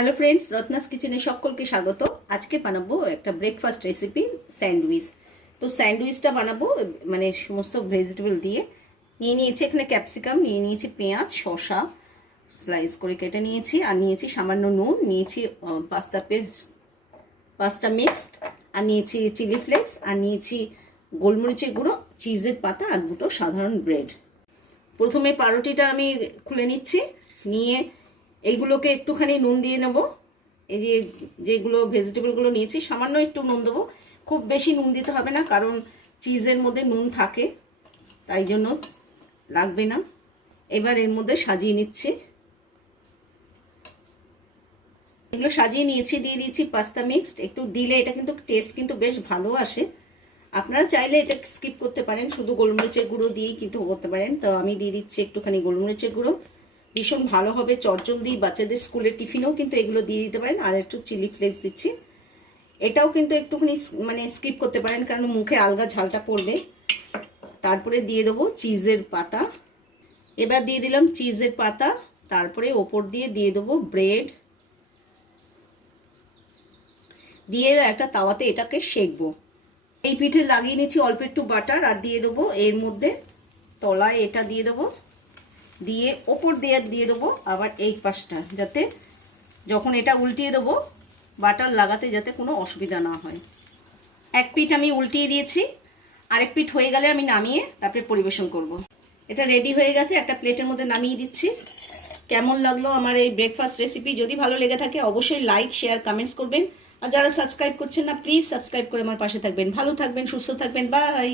Hello friends, Ratna's কিচেনে সকলকে স্বাগত। আজকে বানাবো একটা ব্রেকফাস্ট রেসিপি, স্যান্ডউইচ। তো স্যান্ডউইচটা বানাবো মানে সমস্ত ভেজিটেবল দিয়ে। নিয়ে নিয়েছি এখানে ক্যাপসিকাম, নিয়ে নিয়েছি পেঁয়াজ, শসা স্লাইস করে কেটে নিয়েছি, আর নিয়েছি সামান্য নুন, নিয়েছি পাস্তা মিক্সড, আর নিয়েছি চিলি ফ্লেক্স, আর নিয়েছি গোলমরিচের গুঁড়ো, চিজের পাতা, আর দুটো সাধারণ ব্রেড। প্রথমে পাউরুটিটা আমি খুলে নিচ্ছি, নিয়ে এইগুলোকে একটুখানি নুন দিয়ে নেব। এই যে যেগুলো ভেজিটেবলগুলো নিয়েছি সামান্য একটু নুন দেবো, খুব বেশি নুন দিতে হবে না, কারণ চিজের মধ্যে নুন থাকে, তাই জন্য লাগবে না। এবার এর মধ্যে সাজিয়ে নিচ্ছি, এগুলো সাজিয়ে নিয়েছি। দিয়ে দিয়েছি পাস্তা মিক্সড, একটু দিলে এটা কিন্তু টেস্ট কিন্তু বেশ ভালো আসে। আপনারা চাইলে এটা স্কিপ করতে পারেন, শুধু গোলমরিচের গুঁড়ো দিয়েই কিন্তু করতে পারেন। তো আমি দিয়ে দিচ্ছি একটুখানি গোলমরিচের গুঁড়ো, ভীষণ ভালো হবে চটজলদি। বাচ্চাদের স্কুলের টিফিনেও কিন্তু এগুলো দিয়ে দিতে পারেন। আর একটু চিলি ফ্লেক্স দিচ্ছি, এটাও কিন্তু একটুখানি মানে স্কিপ করতে পারেন, কারণ মুখে আলগা ঝালটা পড়বে। তারপরে দিয়ে দেবো চিজের পাতা। এবার দিয়ে দিলাম চিজের পাতা, তারপরে ওপর দিয়ে দেবো ব্রেড, দিয়ে একটা তাওয়াতে এটাকে সেঁকবো। এই পিঠে লাগিয়ে নিচ্ছি অল্প একটু বাটার, আর দিয়ে দেবো এর মধ্যে তলায় এটা দিয়ে দেবো, দিয়ে ওপর দিয়ে দেবো আবার এই পাশটা, যাতে যখন এটা উল্টিয়ে দেবো বাটার লাগাতে যাতে কোনো অসুবিধা না হয়। এক পিঠ আমি উল্টিয়ে দিয়েছি, আরেক পিঠ হয়ে গেলে আমি নামিয়ে তারপরে পরিবেশন করব। এটা রেডি হয়ে গেছে, একটা প্লেটের মধ্যে নামিয়ে দিচ্ছি। কেমন লাগলো আমার এই ব্রেকফাস্ট রেসিপি? যদি ভালো লেগে থাকে অবশ্যই লাইক, শেয়ার, কমেন্টস করবেন। আর যারা সাবস্ক্রাইব করছেন না, প্লিজ সাবস্ক্রাইব করে আমার পাশে থাকবেন। ভালো থাকবেন, সুস্থ থাকবেন, বাই।